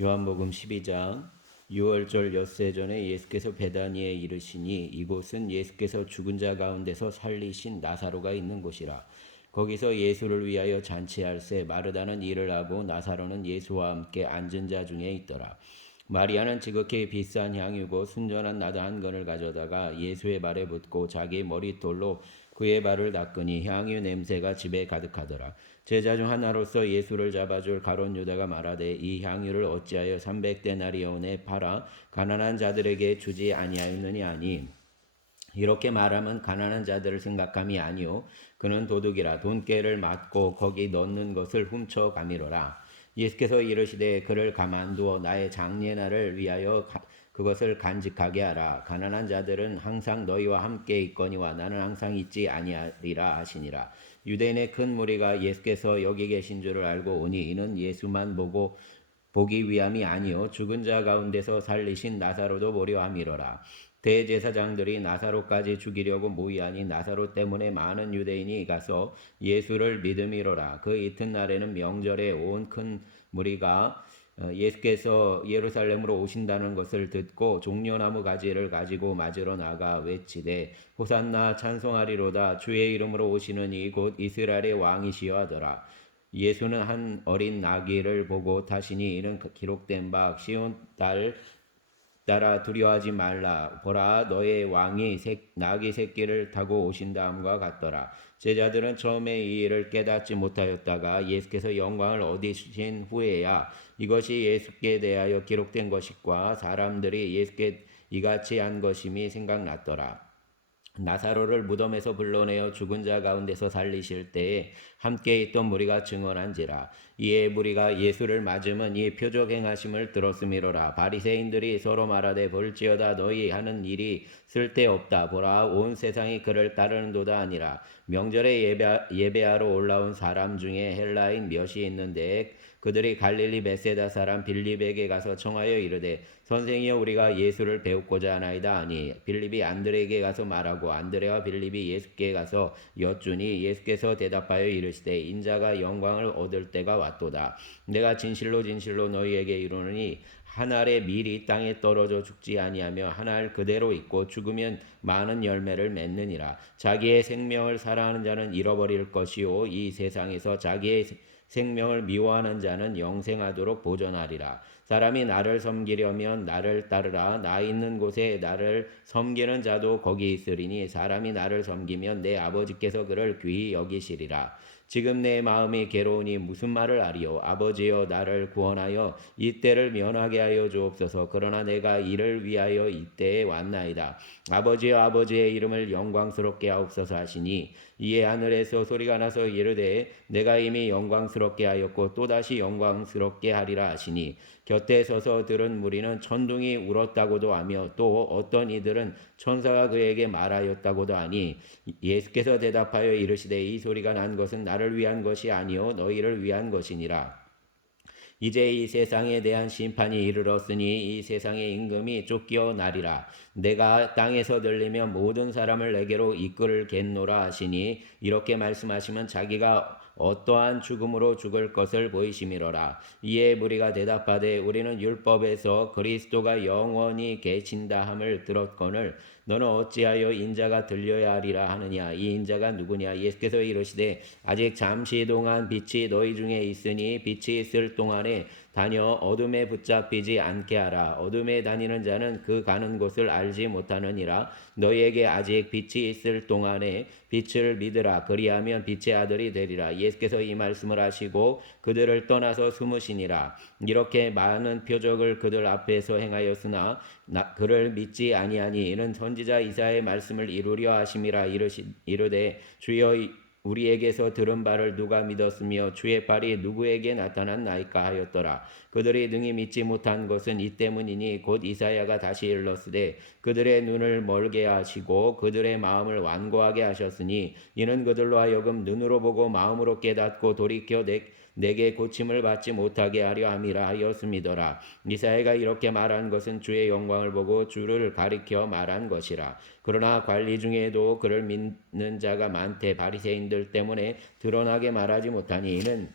요한복음 12장 6월절 엿새 전에 예수께서 베다니에 이르시니 이곳은 예수께서 죽은 자 가운데서 살리신 나사로가 있는 곳이라. 거기서 예수를 위하여 잔치할새 마르다는 일을 하고 나사로는 예수와 함께 앉은 자 중에 있더라. 마리아는 지극히 비싼 향유고 순전한 나드 한 건을 가져다가 예수의 발에 붓고 자기 머릿돌로 그의 발을 닦으니 향유 냄새가 집에 가득하더라. 제자 중 하나로서 예수를 잡아줄 가룟 유다가 말하되 이 향유를 어찌하여 300데나리온에 팔아 가난한 자들에게 주지 아니하였느냐 하니 이렇게 말하면 가난한 자들을 생각함이 아니요 그는 도둑이라 돈깨를 맞고 거기 넣는 것을 훔쳐 가미로라. 예수께서 이르시되 그를 가만두어 나의 장례날을 위하여 그것을 간직하게 하라. 가난한 자들은 항상 너희와 함께 있거니와 나는 항상 있지 아니하리라 하시니라. 유대인의 큰 무리가 예수께서 여기 계신 줄을 알고 오니 이는 예수만 보기 위함이 아니요 죽은 자 가운데서 살리신 나사로도 보려 함이로라. 대제사장들이 나사로까지 죽이려고 모이하니 나사로 때문에 많은 유대인이 가서 예수를 믿음이로라. 그 이튿날에는 명절에 온 큰 무리가 예수께서 예루살렘으로 오신다는 것을 듣고 종려나무 가지를 가지고 맞으러 나가 외치되 호산나 찬송하리로다. 주의 이름으로 오시는 이 곧 이스라엘의 왕이시여 하더라. 예수는 한 어린 나귀를 보고 타시니 이는 기록된 바 시온 딸 따라 두려워하지 말라. 보라 너의 왕이 나귀 새끼를 타고 오신다함과 같더라. 제자들은 처음에 이 일을 깨닫지 못하였다가 예수께서 영광을 얻으신 후에야 이것이 예수께 대하여 기록된 것이과 사람들이 예수께 이같이 한 것임이 생각났더라. 나사로를 무덤에서 불러내어 죽은 자 가운데서 살리실 때에 함께 있던 무리가 증언한지라. 이에 무리가 예수를 맞으면 이 표적 행하심을 들었음이로라. 바리새인들이 서로 말하되 볼지어다 너희 하는 일이 쓸데없다. 보라 온 세상이 그를 따르는도다 아니라. 명절에 예배하러 올라온 사람 중에 헬라인 몇이 있는데 그들이 갈릴리 베세다 사람 빌립에게 가서 청하여 이르되 선생이여 우리가 예수를 배우고자 하나이다 하니 빌립이 안드레에게 가서 말하고 안드레와 빌립이 예수께 가서 여쭈니 예수께서 대답하여 이르시되 인자가 영광을 얻을 때가 왔도다. 내가 진실로 진실로 너희에게 이르노니 한 알의 밀이 땅에 떨어져 죽지 아니하며 한 알 그대로 있고 죽으면 많은 열매를 맺느니라. 자기의 생명을 사랑하는 자는 잃어버릴 것이요 이 세상에서 자기의 생명을 미워하는 자는 영생하도록 보존하리라. 사람이 나를 섬기려면 나를 따르라. 나 있는 곳에 나를 섬기는 자도 거기 있으리니 사람이 나를 섬기면 내 아버지께서 그를 귀히 여기시리라. 지금 내 마음이 괴로우니 무슨 말을 하리요. 아버지여 나를 구원하여 이때를 면하게 하여 주옵소서. 그러나 내가 이를 위하여 이때에 왔나이다. 아버지여 아버지의 이름을 영광스럽게 하옵소서 하시니 이에 하늘에서 소리가 나서 이르되 내가 이미 영광스럽게 하였고 또다시 영광스럽게 하리라 하시니 곁에 서서 들은 무리는 천둥이 울었다고도 하며 또 어떤 이들은 천사가 그에게 말하였다고도 하니 예수께서 대답하여 이르시되 이 소리가 난 것은 나를 위한 것이 아니요 너희를 위한 것이니라. 이제 이 세상에 대한 심판이 이르렀으니 이 세상의 임금이 쫓겨나리라. 내가 땅에서 들리면 모든 사람을 내게로 이끌겠노라 하시니 이렇게 말씀하시면 자기가 어떠한 죽음으로 죽을 것을 보이심이로라. 이에 무리가 대답하되 우리는 율법에서 그리스도가 영원히 계신다 함을 들었거늘 너는 어찌하여 인자가 들려야 하리라 하느냐. 이 인자가 누구냐. 예수께서 이르시되 아직 잠시 동안 빛이 너희 중에 있으니 빛이 있을 동안에 다녀 어둠에 붙잡히지 않게 하라. 어둠에 다니는 자는 그 가는 곳을 알지 못하느니라. 너희에게 아직 빛이 있을 동안에 빛을 믿으라. 그리하면 빛의 아들이 되리라. 예수께서 이 말씀을 하시고 그들을 떠나서 숨으시니라. 이렇게 많은 표적을 그들 앞에서 행하였으나 그를 믿지 아니하니 이는 선지자 이사야의 말씀을 이루려 하심이라. 이르되 주여 우리에게서 들은 바를 누가 믿었으며 주의 발이 누구에게 나타났나이까 하였더라. 그들이 능히 믿지 못한 것은 이 때문이니 곧 이사야가 다시 일렀으되 그들의 눈을 멀게 하시고 그들의 마음을 완고하게 하셨으니 이는 그들로 하여금 눈으로 보고 마음으로 깨닫고 돌이켜 내게 고침을 받지 못하게 하려 함이라 하였음이더라. 이사야가 이렇게 말한 것은 주의 영광을 보고 주를 가리켜 말한 것이라. 그러나 관리 중에도 그를 믿는 자가 많되 바리새인들 때문에 드러나게 말하지 못하니 이는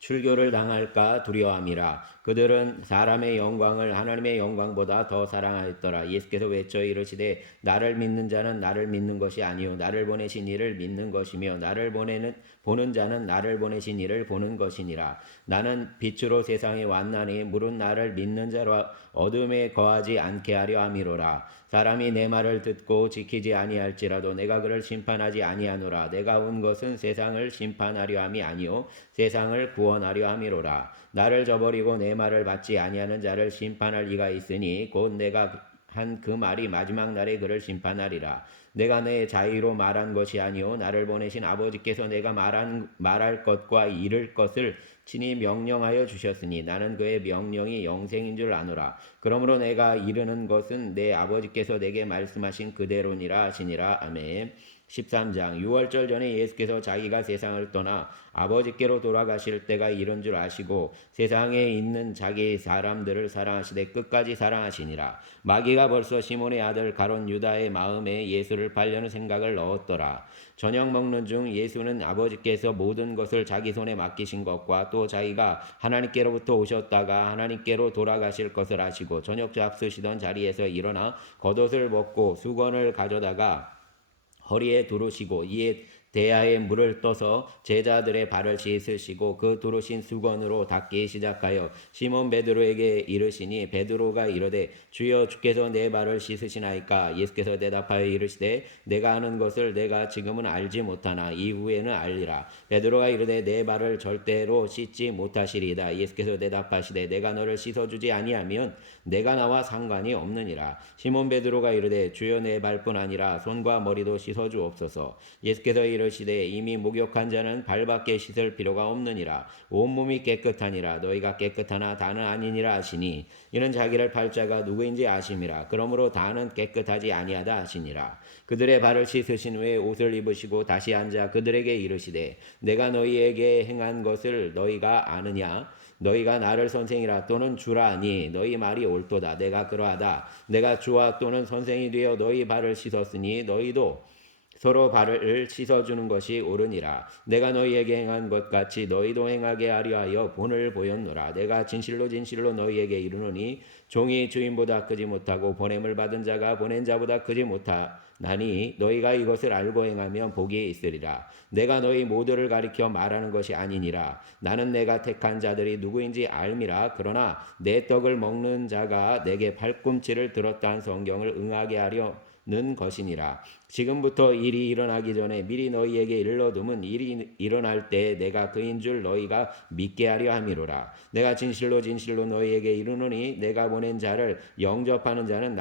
출교를 당할까 두려워함이라. 그들은 사람의 영광을 하나님의 영광보다 더 사랑하였더라. 예수께서 외쳐 이르시되 나를 믿는 자는 나를 믿는 것이 아니요 나를 보내신 이를 믿는 것이며 나를 보는 자는 나를 보내신 이를 보는 것이니라. 나는 빛으로 세상에 왔나니 물은 나를 믿는 자로 어둠에 거하지 않게 하려 함이로라. 사람이 내 말을 듣고 지키지 아니할지라도 내가 그를 심판하지 아니하노라. 내가 온 것은 세상을 심판하려 함이 아니요 세상을 구원하려 함이로라. 나를 저버리고 내 말을 받지 아니하는 자를 심판할 이가 있으니 곧 내가 한 그 말이 마지막 날에 그를 심판하리라. 내가 내 자의로 말한 것이 아니요 나를 보내신 아버지께서 내가 말할 것과 이를 것을 친히 명령하여 주셨으니 나는 그의 명령이 영생인 줄 아노라. 그러므로 내가 이르는 것은 내 아버지께서 내게 말씀하신 그대로니라 하시니라. 아멘. 13장 유월절 전에 예수께서 자기가 세상을 떠나 아버지께로 돌아가실 때가 이른 줄 아시고 세상에 있는 자기 사람들을 사랑하시되 끝까지 사랑하시니라. 마귀가 벌써 시몬의 아들 가롯 유다의 마음에 예수를 팔려는 생각을 넣었더라. 저녁 먹는 중 예수는 아버지께서 모든 것을 자기 손에 맡기신 것과 또 자기가 하나님께로부터 오셨다가 하나님께로 돌아가실 것을 아시고 저녁 잡수시던 자리에서 일어나 겉옷을 벗고 수건을 가져다가 허리에 두르시고 이에 대야에 물을 떠서 제자들의 발을 씻으시고 그 두르신 수건으로 닦기 시작하여 시몬 베드로에게 이르시니 베드로가 이르되 주여 주께서 내 발을 씻으시나이까. 예수께서 대답하여 이르시되 내가 하는 것을 내가 지금은 알지 못하나 이후에는 알리라. 베드로가 이르되 내 발을 절대로 씻지 못하시리이다. 예수께서 대답하시되 내가 너를 씻어주지 아니하면 내가 나와 상관이 없느니라. 시몬 베드로가 이르되 주여 내 발뿐 아니라 손과 머리도 씻어주옵소서. 예수께서 이르시되 이미 목욕한 자는 발밖에 씻을 필요가 없느니라. 온몸이 깨끗하니라. 너희가 깨끗하나 다는 아니니라 하시니 이는 자기를 팔 자가 누구인지 아심이라. 그러므로 다는 깨끗하지 아니하다 하시니라. 그들의 발을 씻으신 후에 옷을 입으시고 다시 앉아 그들에게 이르시되 내가 너희에게 행한 것을 너희가 아느냐? 너희가 나를 선생이라 또는 주라 하니 너희 말이 옳도다. 내가 그러하다. 내가 주와 또는 선생이 되어 너희 발을 씻었으니 너희도 서로 발을 씻어주는 것이 옳으니라. 내가 너희에게 행한 것 같이 너희도 행하게 하려 하여 본을 보였노라. 내가 진실로 진실로 너희에게 이르노니 종이 주인보다 크지 못하고 보냄을 받은 자가 보낸 자보다 크지 못하나니 너희가 이것을 알고 행하면 복이 있으리라. 내가 너희 모두를 가리켜 말하는 것이 아니니라. 나는 내가 택한 자들이 누구인지 알미라. 그러나 내 떡을 먹는 자가 내게 팔꿈치를 들었다는 성경을 응하게 하려는 것이니라. 지금부터 일이 일어나기 전에 미리 너희에게 일러두면 일이 일어날 때 내가 그인 줄 너희가 믿게 하려 함이로라. 내가 진실로 진실로 너희에게 이르노니 내가 보낸 자를 영접하는 자는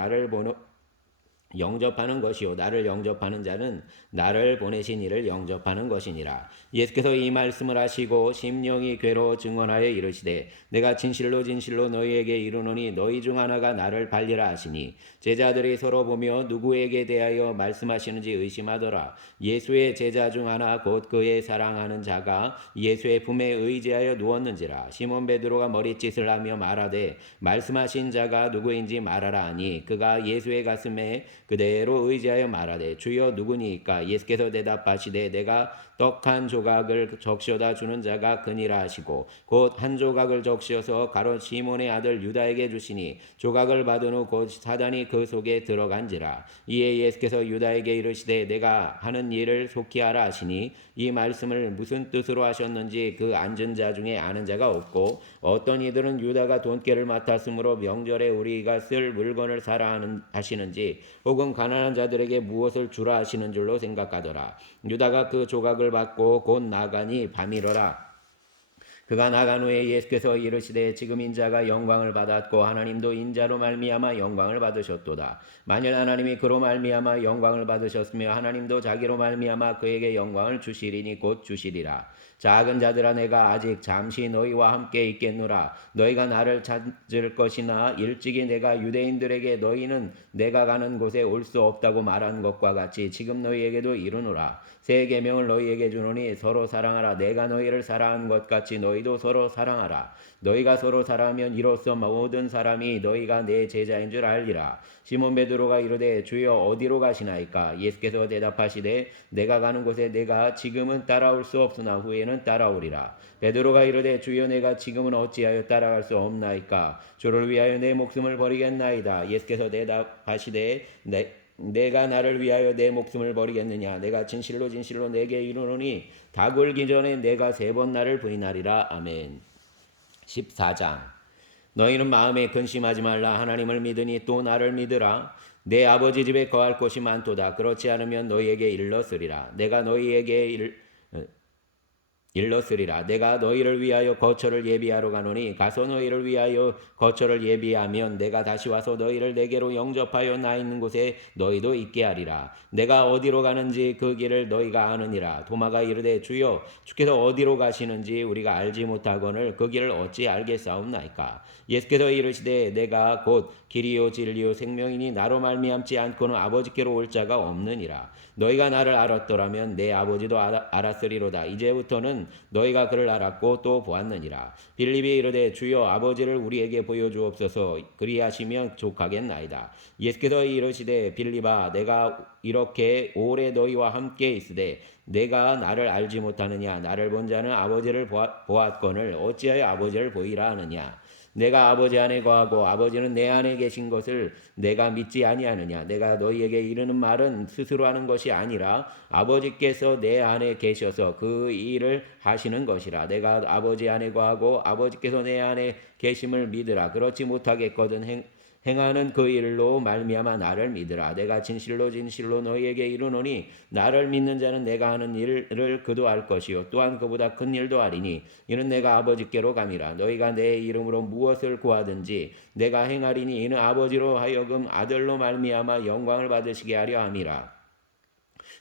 영접하는 것이요 나를 영접하는 자는 나를 보내신 이를 영접하는 것이니라. 예수께서 이 말씀을 하시고 심령이 괴로워 증언하여 이르시되 내가 진실로 진실로 너희에게 이르노니 너희 중 하나가 나를 발리라 하시니 제자들이 서로 보며 누구에게 대하여 말씀하시는지 의심하더라. 예수의 제자 중 하나 곧 그의 사랑하는 자가 예수의 품에 의지하여 누웠는지라. 시몬 베드로가 머리짓을 하며 말하되 말씀하신 자가 누구인지 말하라 하니 그가 예수의 가슴에 그대로 의지하여 말하되 주여 누구니까. 예수께서 대답하시되 내가 떡 한 조각을 적셔다 주는 자가 그니라 하시고 곧 한 조각을 적셔서 가롯 시몬의 아들 유다에게 주시니 조각을 받은 후 곧 사단이 그 속에 들어간지라. 이에 예수께서 유다에게 이르시되 내가 하는 일을 속히 하라 하시니 이 말씀을 무슨 뜻으로 하셨는지 그 앉은 자 중에 아는 자가 없고 어떤 이들은 유다가 돈깨를 맡았으므로 명절에 우리가 쓸 물건을 사라 하시는지 혹은 가난한 자들에게 무엇을 주라 하시는 줄로 생각하더라. 유다가 그 조각을 받고 곧 나가니 밤이러라. 그가 나간 후에 예수께서 이르시되 지금 인자가 영광을 받았고 하나님도 인자로 말미암아 영광을 받으셨도다. 만일 하나님이 그로 말미암아 영광을 받으셨으며 하나님도 자기로 말미암아 그에게 영광을 주시리니 곧 주시리라. 작은 자들아 내가 아직 잠시 너희와 함께 있겠노라. 너희가 나를 찾을 것이나 일찍이 내가 유대인들에게 너희는 내가 가는 곳에 올 수 없다고 말한 것과 같이 지금 너희에게도 이르노라. 새 계명을 너희에게 주노니 서로 사랑하라. 내가 너희를 사랑한 것 같이 너희도 서로 사랑하라. 너희가 서로 사랑하면 이로써 모든 사람이 너희가 내 제자인 줄 알리라. 시몬 베드로가 이르되 주여 어디로 가시나이까? 예수께서 대답하시되 내가 가는 곳에 내가 지금은 따라올 수 없으나 후에는 따라오리라. 베드로가 이르되 주여 내가 지금은 어찌하여 따라갈 수 없나이까? 주를 위하여 내 목숨을 버리겠나이다. 예수께서 대답하시되 내가 나를 위하여 내 목숨을 버리겠느냐? 내가 진실로 진실로 내게 이르노니 닭 울기 전에 내가 3번 나를 부인하리라. 아멘. 14장. 너희는 마음에 근심하지 말라. 하나님을 믿으니 또 나를 믿으라. 내 아버지 집에 거할 곳이 많도다. 그렇지 않으면 너희에게 일렀으리라. 내가 너희에게 일렀으리라. 내가 너희를 위하여 거처를 예비하러 가노니 가서 너희를 위하여 거처를 예비하면 내가 다시 와서 너희를 내게로 영접하여 나 있는 곳에 너희도 있게 하리라. 내가 어디로 가는지 그 길을 너희가 아느니라. 도마가 이르되 주여 주께서 어디로 가시는지 우리가 알지 못하거늘 그 길을 어찌 알겠사옵나이까? 예수께서 이르시되 내가 곧 길이요 진리요 생명이니 나로 말미암지 않고는 아버지께로 올 자가 없느니라. 너희가 나를 알았더라면 내 아버지도 알았으리로다. 이제부터는 너희가 그를 알았고 또 보았느니라. 빌립이 이르되 주여 아버지를 우리에게 보여주옵소서. 그리하시면 족하겠나이다. 예수께서 이르시되 빌립아 내가 이렇게 오래 너희와 함께 있으되 내가 나를 알지 못하느냐? 나를 본 자는 아버지를 보았거늘 어찌하여 아버지를 보이라 하느냐? 내가 아버지 안에 거하고 아버지는 내 안에 계신 것을 내가 믿지 아니하느냐? 내가 너희에게 이르는 말은 스스로 하는 것이 아니라 아버지께서 내 안에 계셔서 그 일을 하시는 것이라. 내가 아버지 안에 거하고 아버지께서 내 안에 계심을 믿으라. 그렇지 못하겠거든 행하는 그 일로 말미암아 나를 믿으라. 내가 진실로 진실로 너희에게 이르노니 나를 믿는 자는 내가 하는 일을 그도 할 것이요 또한 그보다 큰 일도 하리니 이는 내가 아버지께로 감이라. 너희가 내 이름으로 무엇을 구하든지 내가 행하리니 이는 아버지로 하여금 아들로 말미암아 영광을 받으시게 하려 함이라.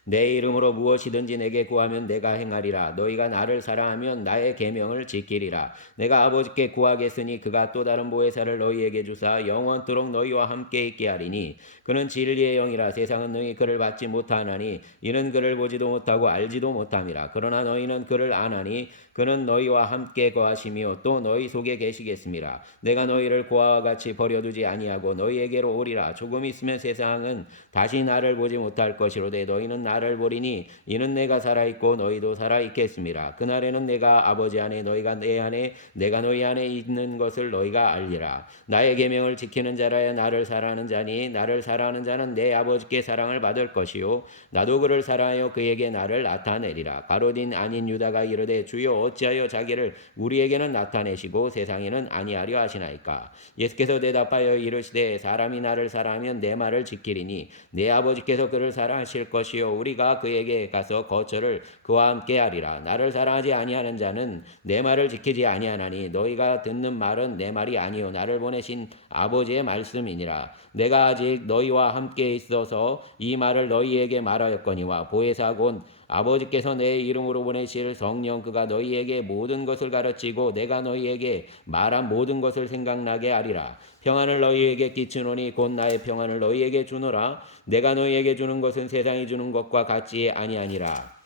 내 이름으로 무엇이든지 내게 구하면 내가 행하리라. 너희가 나를 사랑하면 나의 계명을 지키리라. 내가 아버지께 구하겠으니 그가 또 다른 보혜사를 너희에게 주사 영원토록 너희와 함께 있게 하리니 그는 진리의 영이라. 세상은 너희 그를 받지 못하나니 이는 그를 보지도 못하고 알지도 못함이라. 그러나 너희는 그를 아나니 그는 너희와 함께 거하시며 또 너희 속에 계시겠습니다. 내가 너희를 고아와 같이 버려두지 아니하고 너희에게로 오리라. 조금 있으면 세상은 다시 나를 보지 못할 것이로되 너희는 나를 보리니 이는 내가 살아있고 너희도 살아있겠습니다. 그날에는 내가 아버지 안에 너희가 내 안에 내가 너희 안에 있는 것을 너희가 알리라. 나의 계명을 지키는 자라야 나를 사랑하는 자니 나를 사랑하는 자는 내 아버지께 사랑을 받을 것이요 나도 그를 사랑하여 그에게 나를 나타내리라. 가롯인 아닌 유다가 이르되 주여 어찌하여 자기를 우리에게는 나타내시고 세상에는 아니하려 하시나이까? 예수께서 대답하여 이르시되 사람이 나를 사랑하면 내 말을 지키리니 내 아버지께서 그를 사랑하실 것이요 우리가 그에게 가서 거처를 그와 함께 하리라. 나를 사랑하지 아니하는 자는 내 말을 지키지 아니하나니 너희가 듣는 말은 내 말이 아니요 나를 보내신 아버지의 말씀이니라. 내가 아직 너희와 함께 있어서 이 말을 너희에게 말하였거니와 보혜사 곧 아버지께서 내 이름으로 보내실 성령 그가 너희에게 모든 것을 가르치고 내가 너희에게 말한 모든 것을 생각나게 하리라. 평안을 너희에게 끼치노니 곧 나의 평안을 너희에게 주노라. 내가 너희에게 주는 것은 세상이 주는 것과 같지 아니하니라.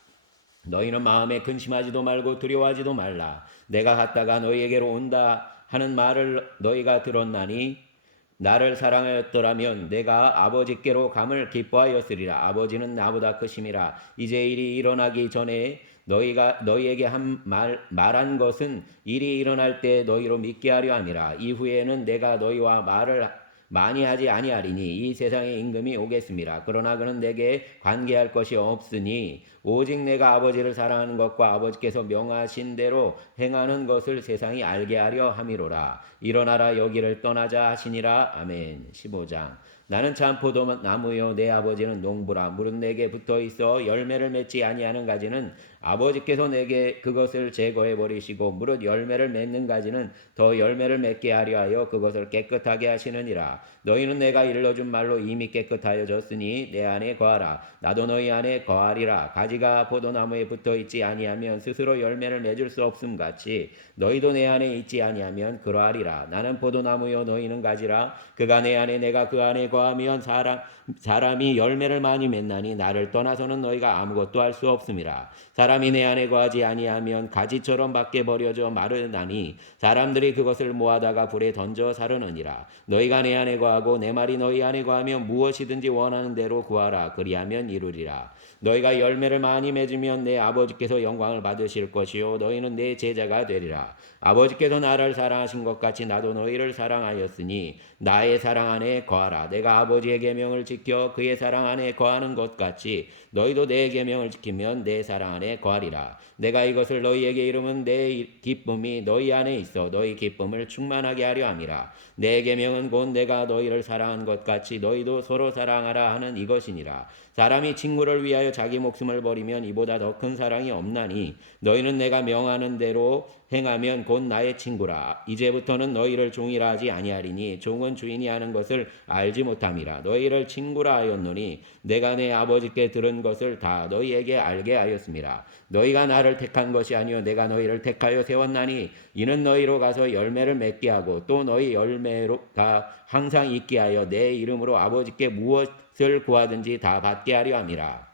너희는 마음에 근심하지도 말고 두려워하지도 말라. 내가 갔다가 너희에게로 온다 하는 말을 너희가 들었나니 나를 사랑하였더라면 내가 아버지께로 감을 기뻐하였으리라. 아버지는 나보다 크심이라. 이제 일이 일어나기 전에 너희에게 말한 것은 일이 일어날 때 너희로 믿게 하려 함이라. 이후에는 내가 너희와 말을 많이 하지 아니하리니 이 세상의 임금이 오겠습니다. 그러나 그는 내게 관계할 것이 없으니 오직 내가 아버지를 사랑하는 것과 아버지께서 명하신 대로 행하는 것을 세상이 알게 하려 함이로라. 일어나라 여기를 떠나자 하시니라. 아멘. 15장. 나는 참 포도나무요 내 아버지는 농부라. 물은 내게 붙어 있어 열매를 맺지 아니하는 가지는 아버지께서 내게 그것을 제거해 버리시고 무릇 열매를 맺는 가지는 더 열매를 맺게 하려 하여 그것을 깨끗하게 하시느니라. 너희는 내가 일러준 말로 이미 깨끗하여졌으니 내 안에 거하라. 나도 너희 안에 거하리라. 가지가 포도나무에 붙어 있지 아니하면 스스로 열매를 맺을 수 없음 같이 너희도 내 안에 있지 아니하면 그러하리라. 나는 포도나무요 너희는 가지라. 그가 내 안에 내가 그 안에 거하면 사람이 열매를 많이 맺나니 나를 떠나서는 너희가 아무것도 할 수 없음이라. 사람이 내 안에 거하지 아니하면 가지처럼 밖에 버려져 마르나니 사람들이 그것을 모아다가 불에 던져 사르느니라. 너희가 내 안에 거하고 내 말이 너희 안에 거하면 무엇이든지 원하는 대로 구하라. 그리하면 이루리라. 너희가 열매를 많이 맺으면 내 아버지께서 영광을 받으실 것이요 너희는 내 제자가 되리라. 아버지께서 나를 사랑하신 것 같이 나도 너희를 사랑하였으니 나의 사랑 안에 거하라. 내가 아버지의 계명을 지켜 그의 사랑 안에 거하는 것 같이 너희도 내 계명을 지키면 내 사랑 안에 거하리라. 내가 이것을 너희에게 이름은 내 기쁨이 너희 안에 있어 너희 기쁨을 충만하게 하려 함이라. 내 계명은 곧 내가 너희를 사랑한 것 같이 너희도 서로 사랑하라 하는 이것이니라. 사람이 친구를 위하여 자기 목숨을 버리면 이보다 더 큰 사랑이 없나니 너희는 내가 명하는 대로 행하면 곧 나의 친구라. 이제부터는 너희를 종이라 하지 아니하리니 종은 주인이 하는 것을 알지 못함이라. 너희를 친구라 하였노니 내가 내 아버지께 들은 것을 다 너희에게 알게 하였음이라. 너희가 나를 택한 것이 아니요 내가 너희를 택하여 세웠나니 이는 너희로 가서 열매를 맺게 하고 또 너희 열매가 항상 있게 하여 내 이름으로 아버지께 무엇을 구하든지 다 받게 하려 함이라.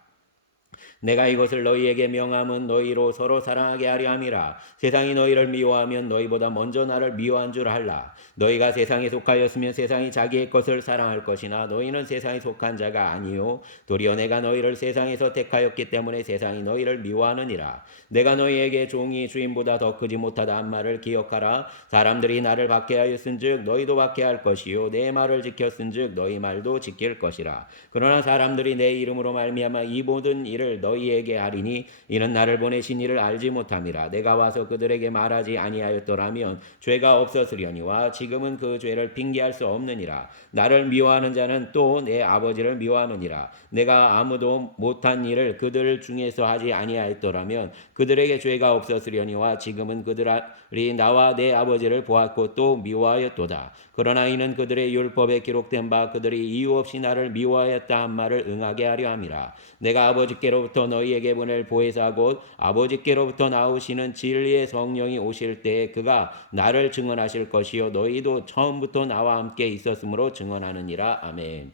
내가 이것을 너희에게 명함은 너희로 서로 사랑하게 하려 함이라. 세상이 너희를 미워하면 너희보다 먼저 나를 미워한 줄 알라. 너희가 세상에 속하였으면 세상이 자기의 것을 사랑할 것이나 너희는 세상에 속한 자가 아니요 도리어 내가 너희를 세상에서 택하였기 때문에 세상이 너희를 미워하느니라. 내가 너희에게 종이 주인보다 더 크지 못하다 한 말을 기억하라. 사람들이 나를 박해하였은즉 너희도 박해할 것이요 내 말을 지켰은즉 너희 말도 지킬 것이라. 그러나 사람들이 내 이름으로 말미암아 이 모든 일을 너희에게 하리니 이는 나를 보내신 이를 알지 못함이라. 내가 와서 그들에게 말하지 아니하였더라면 죄가 없었으려니와 지금은 그 죄를 핑계할 수 없느니라. 나를 미워하는 자는 또 내 아버지를 미워하느니라. 내가 아무도 못한 일을 그들 중에서 하지 아니하였더라면 그들에게 죄가 없었으려니와 지금은 그들이 나와 내 아버지를 보았고 또 미워하였도다. 그러나 이는 그들의 율법에 기록된 바 그들이 이유 없이 나를 미워하였다 한 말을 응하게 하려 함이라. 내가 아버지께로부터 너희에게 보낼 보혜사 곧 아버지께로부터 나오시는 진리의 성령이 오실 때에 그가 나를 증언하실 것이요 너희도 처음부터 나와 함께 있었으므로 증언하느니라. 아멘.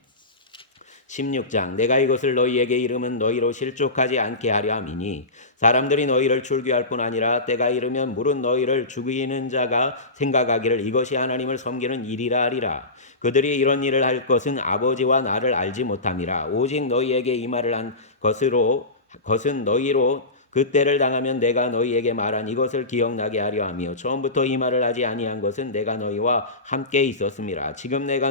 16장 내가 이것을 너희에게 이름은 너희로 실족하지 않게 하려 함이니 사람들이 너희를 출교할 뿐 아니라 때가 이르면 무릇 너희를 죽이는 자가 생각하기를 이것이 하나님을 섬기는 일이라 하리라. 그들이 이런 일을 할 것은 아버지와 나를 알지 못함이라. 오직 너희에게 이 말을 한 것은 너희로 그때를 당하면 내가 너희에게 말한 이것을 기억나게 하려 하며 처음부터 이 말을 하지 아니한 것은 내가 너희와 함께 있었음이라. 지금 내가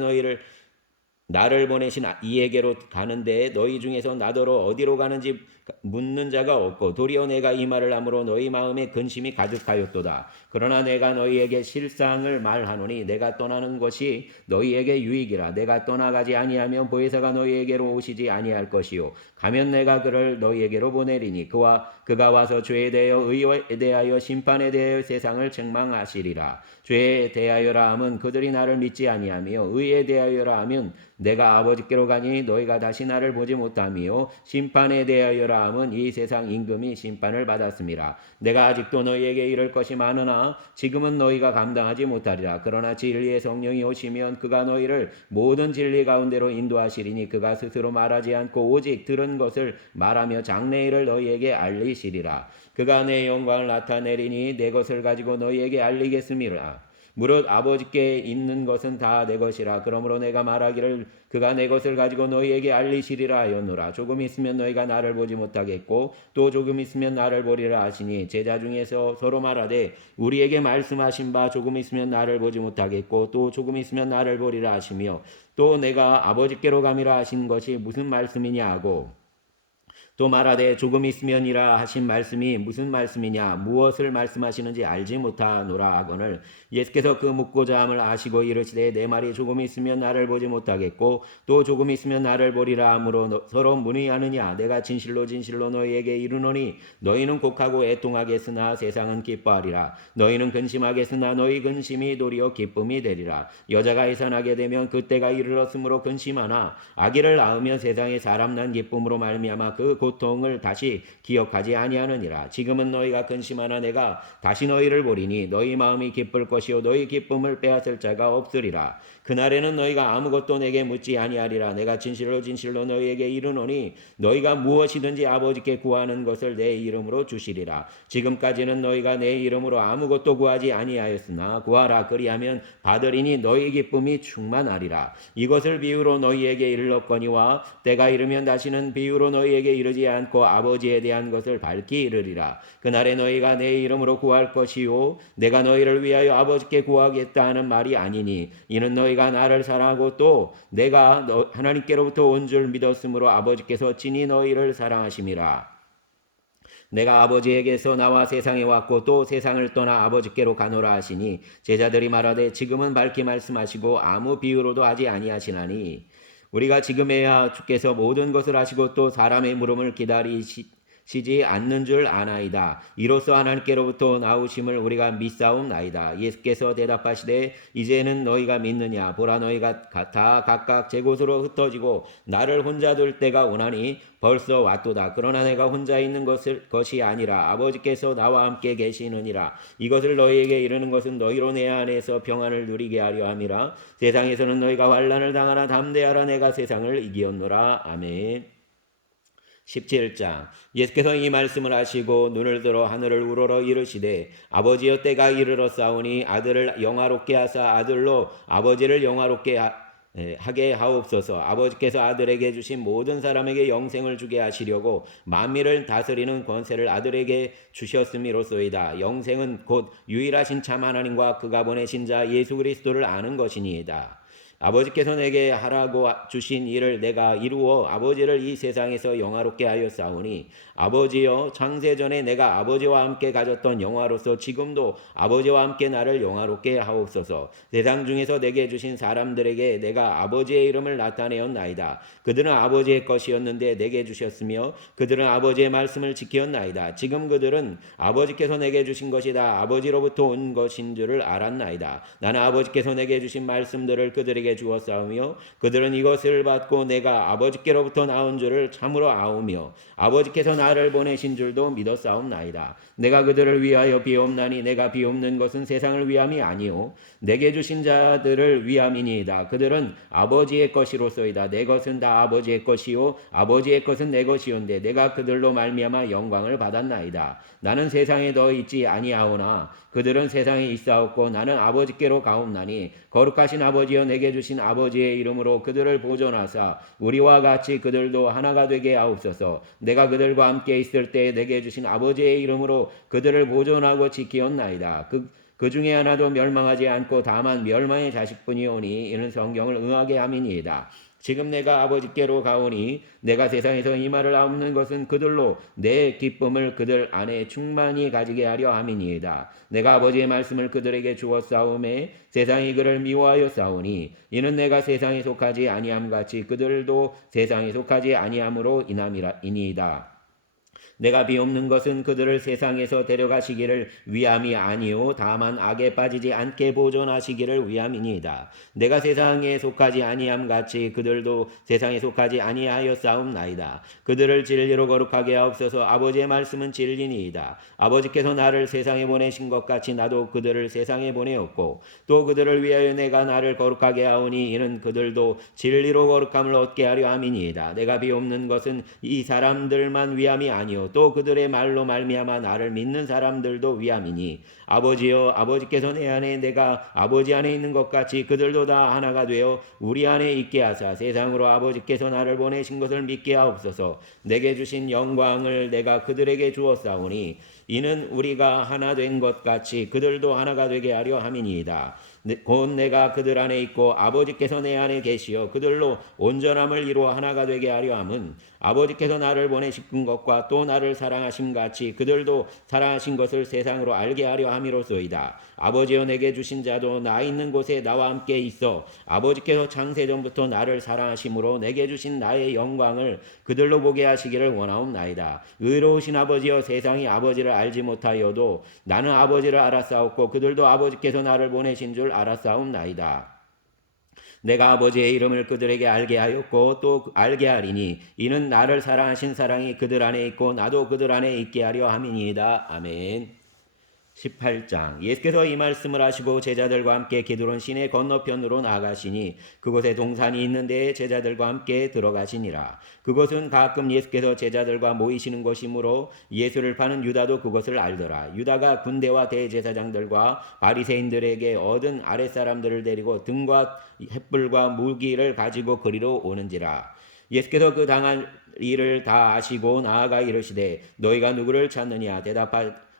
나를 보내신 이에게로 가는데 너희 중에서 나더러 어디로 가는지 묻는 자가 없고 도리어 내가 이 말을 함으로 너희 마음에 근심이 가득하였도다. 그러나 내가 너희에게 실상을 말하노니 내가 떠나는 것이 너희에게 유익이라. 내가 떠나가지 아니하면 보혜사가 너희에게로 오시지 아니할 것이요 가면 내가 그를 너희에게로 보내리니 그가 와서 죄에 대하여 의에 대하여 심판에 대하여 세상을 책망하시리라. 죄에 대하여라 함은 그들이 나를 믿지 아니하며 의에 대하여라 하면 내가 아버지께로 가니 너희가 다시 나를 보지 못하며 심판에 대하여라 함은 이 세상 임금이 심판을 받았음이라. 내가 아직도 너희에게 이를 것이 많으나 지금은 너희가 감당하지 못하리라. 그러나 진리의 성령이 오시면 그가 너희를 모든 진리 가운데로 인도하시리니 그가 스스로 말하지 않고 오직 들은 것을 말하며 장래일을 너희에게 알리시리라. 그가 내 영광을 나타내리니 내 것을 가지고 너희에게 알리겠음이라. 무릇 아버지께 있는 것은 다 내 것이라. 그러므로 내가 말하기를 그가 내 것을 가지고 너희에게 알리시리라 하였노라. 조금 있으면 너희가 나를 보지 못하겠고 또 조금 있으면 나를 보리라 하시니 제자 중에서 서로 말하되 우리에게 말씀하신 바 조금 있으면 나를 보지 못하겠고 또 조금 있으면 나를 보리라 하시며 또 내가 아버지께로 감이라 하신 것이 무슨 말씀이냐 하고 또 말하되 조금 있으면이라 하신 말씀이 무슨 말씀이냐 무엇을 말씀하시는지 알지 못하노라 하거늘 예수께서 그 묻고자 함을 아시고 이르시되 내 말이 조금 있으면 나를 보지 못하겠고 또 조금 있으면 나를 보리라 하므로 서로 문의하느냐 내가 진실로 진실로 너희에게 이르노니 너희는 곡하고 애통하겠으나 세상은 기뻐하리라 너희는 근심하겠으나 너희 근심이 도리어 기쁨이 되리라 여자가 해산하게 되면 그때가 이르렀으므로 근심하나 아기를 낳으면 세상에 사람 난 기쁨으로 말미암아 그 고통을 다시 기억하지 아니하느니라. 지금은 너희가 근심하나 내가 다시 너희를 보리니 너희 마음이 기쁠 것이요 너희 기쁨을 빼앗을 자가 없으리라. 그날에는 너희가 아무것도 내게 묻지 아니하리라. 내가 진실로 진실로 너희에게 이르노니 너희가 무엇이든지 아버지께 구하는 것을 내 이름으로 주시리라. 지금까지는 너희가 내 이름으로 아무것도 구하지 아니하였으나 구하라 그리하면 받으리니 너희 기쁨이 충만하리라. 이것을 비유로 너희에게 이르렀거니와 때가 이르면 다시는 비유로 너희에게 이르지 않고 아버지에 대한 것을 밝히 이르리라. 그날에 너희가 내 이름으로 구할 것이요 내가 너희를 위하여 아버지께 구하겠다 하는 말이 아니니 이는 너희가 나를 사랑하고 또 내가 하나님께로부터 온 줄 믿었으므로 아버지께서 친히 너희를 사랑하심이라. 내가 아버지에게서 나와 세상에 왔고 또 세상을 떠나 아버지께로 가노라 하시니 제자들이 말하되 지금은 밝히 말씀하시고 아무 비유로도 하지 아니하시나니 우리가 지금에야 주께서 모든 것을 하시고 또 사람의 물음을 기다리시지 않는 줄 아나이다. 이로써 하나님께로부터 나오심을 우리가 믿사옵나이다. 예수께서 대답하시되 이제는 너희가 믿느냐 보라 너희가 다 각각 제 곳으로 흩어지고 나를 혼자 둘 때가 오나니 벌써 왔도다. 그러나 내가 혼자 있는 것이 아니라 아버지께서 나와 함께 계시느니라. 이것을 너희에게 이르는 것은 너희로 내 안에서 평안을 누리게 하려 함이라. 세상에서는 너희가 환난을 당하나 담대하라 내가 세상을 이기었노라. 아멘. 17장 예수께서 이 말씀을 하시고 눈을 들어 하늘을 우러러 이르시되 아버지여 때가 이르렀사오니 아들을 영화롭게 하사 아들로 아버지를 영화롭게 하게 하옵소서. 아버지께서 아들에게 주신 모든 사람에게 영생을 주게 하시려고 만민을 다스리는 권세를 아들에게 주셨음이로소이다. 영생은 곧 유일하신 참 하나님과 그가 보내신 자 예수 그리스도를 아는 것이니이다. 아버지께서 내게 하라고 주신 일을 내가 이루어 아버지를 이 세상에서 영화롭게 하였사오니 아버지여 창세전에 내가 아버지와 함께 가졌던 영화로서 지금도 아버지와 함께 나를 영화롭게 하옵소서. 세상 중에서 내게 주신 사람들에게 내가 아버지의 이름을 나타내었나이다. 그들은 아버지의 것이었는데 내게 주셨으며 그들은 아버지의 말씀을 지켰나이다. 지금 그들은 아버지께서 내게 주신 것이다 아버지로부터 온 것인 줄을 알았나이다. 나는 아버지께서 내게 주신 말씀들을 그들에게 주었사오며 그들은 이것을 받고 내가 아버지께로부터 나온 줄을 참으로 아오며 아버지께서 나를 보내신 줄도 믿었사옵나이다. 내가 그들을 위하여 비옵나니 내가 비옵는 것은 세상을 위함이 아니요 내게 주신 자들을 위함이니이다. 그들은 아버지의 것이로소이다. 내 것은 다 아버지의 것이요 아버지의 것은 내 것이온데 내가 그들로 말미암아 영광을 받았나이다. 나는 세상에 더 있지 아니하오나 그들은 세상에 있사옵고 나는 아버지께로 가옵나니 거룩하신 아버지여 내게 주신 아버지의 이름으로 그들을 보존하사 우리와 같이 그들도 하나가 되게 하옵소서. 내가 그들과 함께 있을 때에 내게 주신 아버지의 이름으로 그들을 보존하고 지키었나이다. 그 중에 하나도 멸망하지 않고 다만 멸망의 자식뿐이오니 이는 성경을 응하게 함이니이다. 지금 내가 아버지께로 가오니 내가 세상에서 이 말을 하옵는 것은 그들로 내 기쁨을 그들 안에 충만히 가지게 하려 함이니이다. 내가 아버지의 말씀을 그들에게 주었사오매 세상이 그를 미워하였사오니 이는 내가 세상에 속하지 아니함 같이 그들도 세상에 속하지 아니함으로 인함이니이다. 내가 비옵는 것은 그들을 세상에서 데려가시기를 위함이 아니요 다만 악에 빠지지 않게 보존하시기를 위함이니이다. 내가 세상에 속하지 아니함 같이 그들도 세상에 속하지 아니하였사옵나이다. 그들을 진리로 거룩하게 하옵소서. 아버지의 말씀은 진리니이다. 아버지께서 나를 세상에 보내신 것 같이 나도 그들을 세상에 보내었고 또 그들을 위하여 내가 나를 거룩하게 하오니 이는 그들도 진리로 거룩함을 얻게 하려 함이니이다. 내가 비옵는 것은 이 사람들만 위함이 아니요 또 그들의 말로 말미암아 나를 믿는 사람들도 위함이니 아버지여 아버지께서 내 안에 내가 아버지 안에 있는 것 같이 그들도 다 하나가 되어 우리 안에 있게 하사 세상으로 아버지께서 나를 보내신 것을 믿게 하옵소서. 내게 주신 영광을 내가 그들에게 주었사오니 이는 우리가 하나 된 것 같이 그들도 하나가 되게 하려 함이니이다. 곧 내가 그들 안에 있고 아버지께서 내 안에 계시어 그들로 온전함을 이루어 하나가 되게 하려 함은 아버지께서 나를 보내신 것과 또 나를 사랑하심 같이 그들도 사랑하신 것을 세상으로 알게 하려 함이로소이다. 아버지여 내게 주신 자도 나 있는 곳에 나와 함께 있어 아버지께서 창세전부터 나를 사랑하심으로 내게 주신 나의 영광을 그들로 보게 하시기를 원하옵나이다. 의로우신 아버지여 세상이 아버지를 알지 못하여도 나는 아버지를 알았사옵고 그들도 아버지께서 나를 보내신 줄 알았사옵나이다. 내가 아버지의 이름을 그들에게 알게 하였고 또 알게 하리니 이는 나를 사랑하신 사랑이 그들 안에 있고 나도 그들 안에 있게 하려 함이니이다. 아멘. 18장 예수께서 이 말씀을 하시고 제자들과 함께 기드론 시내 건너편으로 나아가시니 그곳에 동산이 있는데 제자들과 함께 들어가시니라. 그곳은 가끔 예수께서 제자들과 모이시는 곳이므로 예수를 파는 유다도 그것을 알더라. 유다가 군대와 대제사장들과 바리새인들에게 얻은 아랫사람들을 데리고 등과 횃불과 무기를 가지고 그리로 오는지라. 예수께서 그 당할 일을 다 아시고 나아가 이르시되 너희가 누구를 찾느냐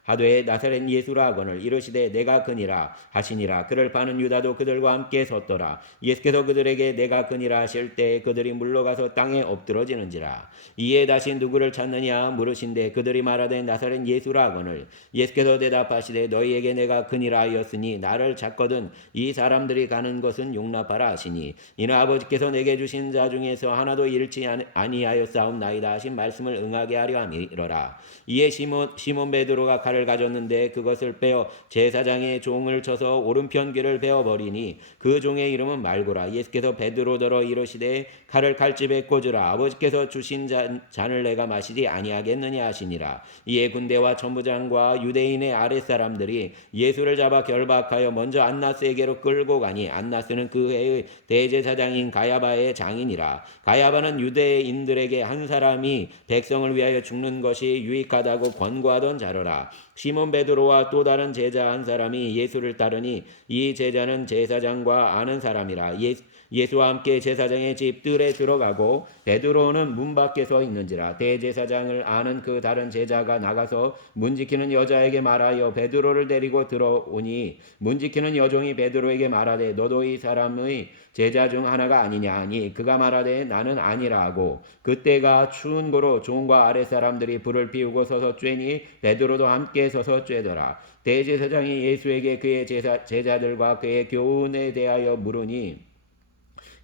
하되 나사렛 예수라 하거늘 이르시되 내가 그니라 하시니라. 그를 파는 유다도 그들과 함께 섰더라. 예수께서 그들에게 내가 그니라 하실 때 그들이 물러가서 땅에 엎드러지는지라. 이에 다시 누구를 찾느냐 물으신데 그들이 말하되 나사렛 예수라 하거늘 예수께서 대답하시되 너희에게 내가 그니라 하였으니 나를 찾거든 이 사람들이 가는 것은 용납하라 하시니 이는 아버지께서 내게 주신 자 중에서 하나도 잃지 아니하였사옵나이다 하신 말씀을 응하게 하려 함이로라. 이에 시몬 베드로가 칼을 가졌는데 그것을 빼어 제사장의 종을 쳐서 오른편 귀를 베어버리니 그 종의 이름은 말고라. 예수께서 베드로더러 이르시되 칼을 칼집에 꽂으라. 아버지께서 주신 잔을 내가 마시지 아니하겠느냐 하시니라. 이에 군대와 천부장과 유대인의 아랫사람들이 예수를 잡아 결박하여 먼저 안나스에게로 끌고 가니 안나스는 그 해의 대제사장인 가야바의 장인이라. 가야바는 유대인들에게 한 사람이 백성을 위하여 죽는 것이 유익하다고 권고하던 자로라. 시몬 베드로와 또 다른 제자 한 사람이 예수를 따르니 이 제자는 제사장과 아는 사람이라. 예수와 함께 제사장의 집 뜰에 들어가고 베드로는 문 밖에 서 있는지라. 대제사장을 아는 그 다른 제자가 나가서 문 지키는 여자에게 말하여 베드로를 데리고 들어오니 문 지키는 여종이 베드로에게 말하되 너도 이 사람의 제자 중 하나가 아니냐 하니 그가 말하되 나는 아니라 하고 그때가 추운 고로 종과 아랫사람들이 불을 피우고 서서 쬐니 베드로도 함께 서서 쬐더라. 대제사장이 예수에게 그의 제자들과 그의 교훈에 대하여 물으니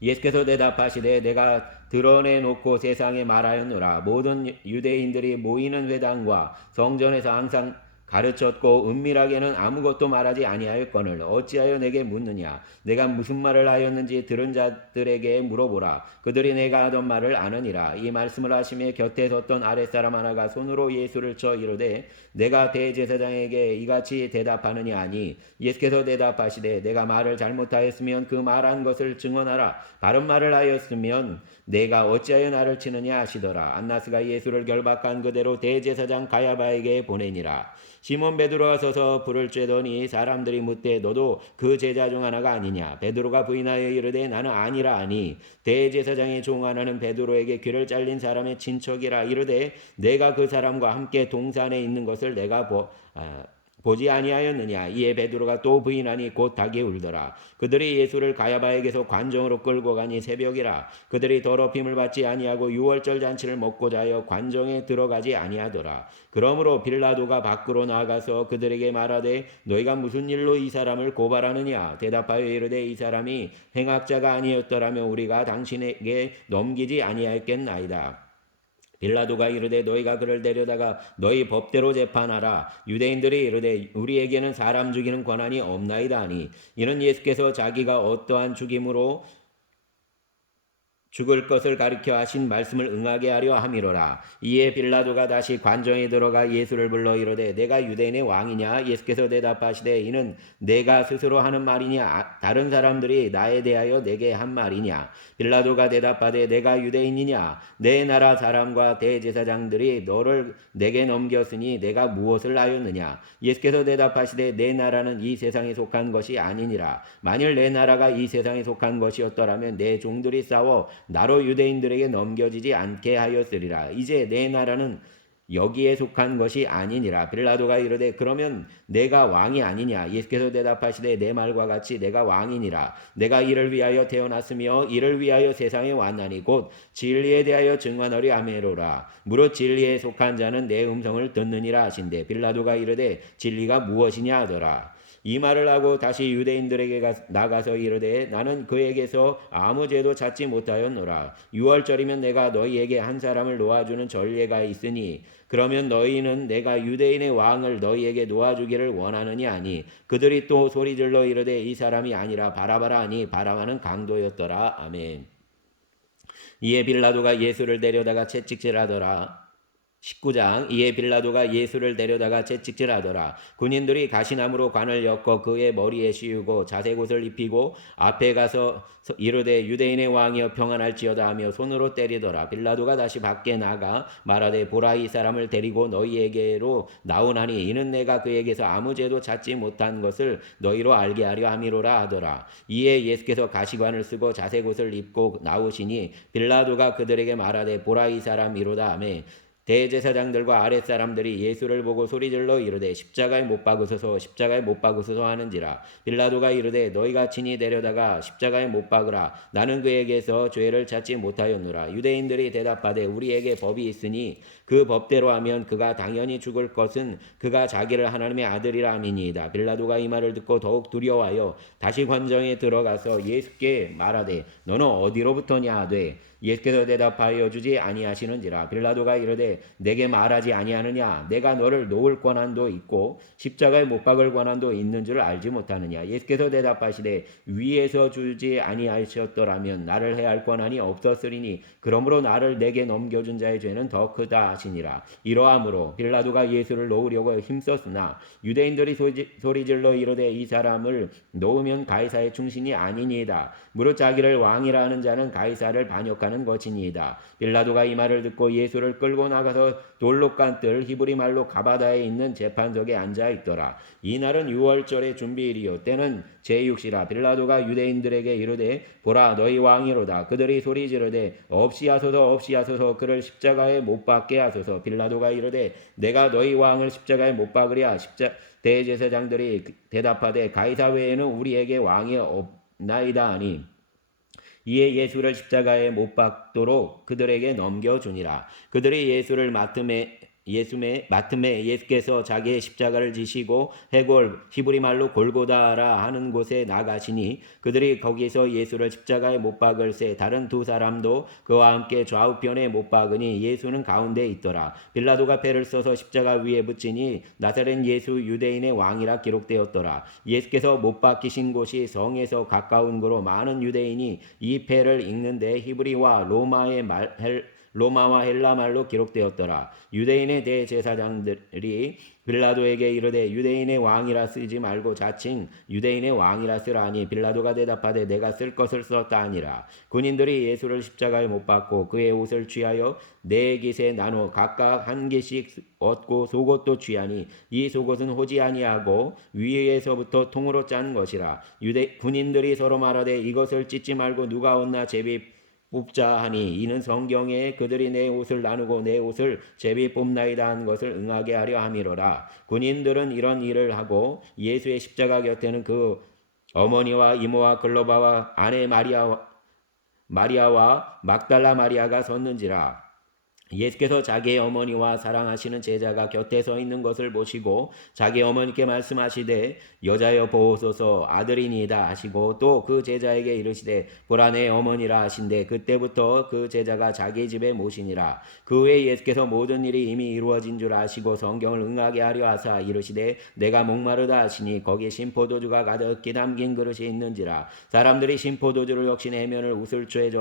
예수께서 대답하시되 내가 드러내놓고 세상에 말하였노라. 모든 유대인들이 모이는 회당과 성전에서 항상 가르쳤고 은밀하게는 아무것도 말하지 아니하였거늘 어찌하여 내게 묻느냐. 내가 무슨 말을 하였는지 들은 자들에게 물어보라. 그들이 내가 하던 말을 아느니라. 이 말씀을 하시며 곁에 섰던 아랫사람 하나가 손으로 예수를 쳐 이르되 내가 대제사장에게 이같이 대답하느냐 하니 예수께서 대답하시되 내가 말을 잘못하였으면 그 말한 것을 증언하라. 바른 말을 하였으면 내가 어찌하여 나를 치느냐 하시더라. 안나스가 예수를 결박한 그대로 대제사장 가야바에게 보내니라. 시몬 베드로가 서서 불을 쬐더니 사람들이 묻되 너도 그 제자 중 하나가 아니냐. 베드로가 부인하여 이르되 나는 아니라 하니 대제사장의 종 하나는 베드로에게 귀를 잘린 사람의 친척이라 이르되 내가 그 사람과 함께 동산에 있는 것을 내가 보지 아니하였느냐. 이에 베드로가 또 부인하니 곧 닭이 울더라. 그들이 예수를 가야바에게서 관정으로 끌고 가니 새벽이라. 그들이 더럽힘을 받지 아니하고 유월절 잔치를 먹고자 하여 관정에 들어가지 아니하더라. 그러므로 빌라도가 밖으로 나가서 그들에게 말하되 너희가 무슨 일로 이 사람을 고발하느냐. 대답하여 이르되 이 사람이 행악자가 아니었더라면 우리가 당신에게 넘기지 아니하였겠나이다. 빌라도가 이르되 너희가 그를 데려다가 너희 법대로 재판하라. 유대인들이 이르되 우리에게는 사람 죽이는 권한이 없나이다 하니 이는 예수께서 자기가 어떠한 죽임으로 죽을 것을 가리켜 하신 말씀을 응하게 하려 함이로라. 이에 빌라도가 다시 관정에 들어가 예수를 불러 이르되 내가 유대인의 왕이냐. 예수께서 대답하시되 이는 내가 스스로 하는 말이냐 다른 사람들이 나에 대하여 내게 한 말이냐. 빌라도가 대답하되 내가 유대인이냐. 내 나라 사람과 대제사장들이 너를 내게 넘겼으니 내가 무엇을 하였느냐. 예수께서 대답하시되 내 나라는 이 세상에 속한 것이 아니니라. 만일 내 나라가 이 세상에 속한 것이었더라면 내 종들이 싸워 나로 유대인들에게 넘겨지지 않게 하였으리라. 이제 내 나라는 여기에 속한 것이 아니니라. 빌라도가 이르되 그러면 내가 왕이 아니냐? 예수께서 대답하시되 내 말과 같이 내가 왕이니라. 내가 이를 위하여 태어났으며 이를 위하여 세상에 왔나니 곧 진리에 대하여 증언하려 함이로라. 무릇 진리에 속한 자는 내 음성을 듣느니라 하신대. 빌라도가 이르되 진리가 무엇이냐 하더라. 이 말을 하고 다시 유대인들에게 나가서 이르되 나는 그에게서 아무 죄도 찾지 못하였노라. 유월절이면 내가 너희에게 한 사람을 놓아주는 전례가 있으니 그러면 너희는 내가 유대인의 왕을 너희에게 놓아주기를 원하느니 아니. 그들이 또 소리질러 이르되 이 사람이 아니라 바라바라 하니 바라바는 강도였더라. 아멘. 이에 빌라도가 예수를 데려다가 채찍질하더라. 19장. 이에 빌라도가 예수를 데려다가 채찍질하더라. 군인들이 가시나무로 관을 엮어 그의 머리에 씌우고 자색옷을 입히고 앞에 가서 이르되 유대인의 왕이여 평안할지어다 하며 손으로 때리더라. 빌라도가 다시 밖에 나가 말하되 보라 이 사람을 데리고 너희에게로 나오나니 이는 내가 그에게서 아무 죄도 찾지 못한 것을 너희로 알게 하려 함이로라 하더라. 이에 예수께서 가시관을 쓰고 자색옷을 입고 나오시니 빌라도가 그들에게 말하되 보라 이 사람이로다 하매 대제사장들과 아랫사람들이 예수를 보고 소리질러 이르되 십자가에 못 박으소서 십자가에 못 박으소서 하는지라. 빌라도가 이르되 너희가 친히 데려다가 십자가에 못 박으라. 나는 그에게서 죄를 찾지 못하였노라. 유대인들이 대답하되 우리에게 법이 있으니 그 법대로 하면 그가 당연히 죽을 것은 그가 자기를 하나님의 아들이라 함이니이다. 빌라도가 이 말을 듣고 더욱 두려워하여 다시 관정에 들어가서 예수께 말하되 너는 어디로부터냐 하되 예수께서 대답하여 주지 아니하시는지라. 빌라도가 이르되 내게 말하지 아니하느냐? 내가 너를 놓을 권한도 있고 십자가에 못 박을 권한도 있는 줄 알지 못하느냐? 예수께서 대답하시되 위에서 주지 아니하셨더라면 나를 해할 권한이 없었으리니 그러므로 나를 내게 넘겨준 자의 죄는 더 크다 하시니라. 이러함으로 빌라도가 예수를 놓으려고 힘썼으나 유대인들이 소리질러 이르되 이 사람을 놓으면 가이사의 충신이 아니니이다. 무릇 자기를 왕이라 하는 자는 가이사를 반역하는 것이니이다. 빌라도가 이 말을 듣고 예수를 끌고 나가서 돌로 깐 뜰 히브리 말로 가바다에 있는 재판석에 앉아 있더라. 이날은 유월절의 준비일이요 때는 제6시라. 빌라도가 유대인들에게 이르되 보라 너희 왕이로다. 그들이 소리 지르되 없이 하소서 그를 십자가에 못 박게 하소서. 빌라도가 이르되 내가 너희 왕을 십자가에 못 박으랴. 대제사장들이 대답하되 가이사 외에는 우리에게 왕이 없나이다 하니 이에 예수를 십자가에 못 박도록 그들에게 넘겨주니라. 그들이 예수를 맡음에 예수께서 자기의 십자가를 지시고 해골 히브리 말로 골고다라 하는 곳에 나가시니 그들이 거기서 예수를 십자가에 못 박을새 다른 두 사람도 그와 함께 좌우편에 못 박으니 예수는 가운데 있더라. 빌라도가 패를 써서 십자가 위에 붙이니 나사렛 예수 유대인의 왕이라 기록되었더라. 예수께서 못 박히신 곳이 성에서 가까운 거로 많은 유대인이 이 패를 읽는데 히브리와 로마와 헬라 말로 기록되었더라. 유대인의 대제사장들이 빌라도에게 이르되 유대인의 왕이라 쓰지 말고 자칭 유대인의 왕이라 쓰라니 빌라도가 대답하되 내가 쓸 것을 썼다 하니라. 군인들이 예수를 십자가에 못 박고 그의 옷을 취하여 네 깃에 나눠 각각 한 깃씩 얻고 속옷도 취하니 이 속옷은 호지 아니하고 위에서부터 통으로 짠 것이라. 군인들이 서로 말하되 이것을 찢지 말고 누가 얻나 제비 뽑자 하니 이는 성경에 그들이 내 옷을 나누고 내 옷을 제비 뽑나이다 한 것을 응하게 하려 함이로라. 군인들은 이런 일을 하고 예수의 십자가 곁에는 그 어머니와 이모와 글로바와 아내 마리아와 막달라 마리아가 섰는지라. 예수께서 자기의 어머니와 사랑하시는 제자가 곁에 서 있는 것을 보시고 자기 어머니께 말씀하시되 여자여 보소서 아들이니이다 하시고 또 그 제자에게 이르시되 보라 내 어머니라 하신대 그때부터 그 제자가 자기 집에 모시니라. 그 후에 예수께서 모든 일이 이미 이루어진 줄 아시고 성경을 응하게 하려 하사 이르시되 내가 목마르다 하시니 거기 신포도주가 가득히 담긴 그릇이 있는지라. 사람들이 신포도주를 역시 내면을 우슬초에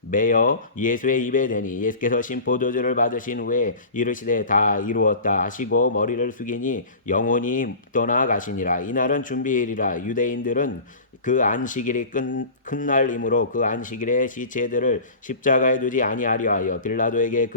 매어 예수의 입에 대니 예수께서 신포도주를 받으신 후에 이르시되 다 이루었다 하시고 머리를 숙이니 영혼이 떠나가시니라. 이날은 준비일이라. 유대인들은 그 안식일이 큰 날이므로 그 안식일에 시체들을 십자가에 두지 아니하려 하여 빌라도에게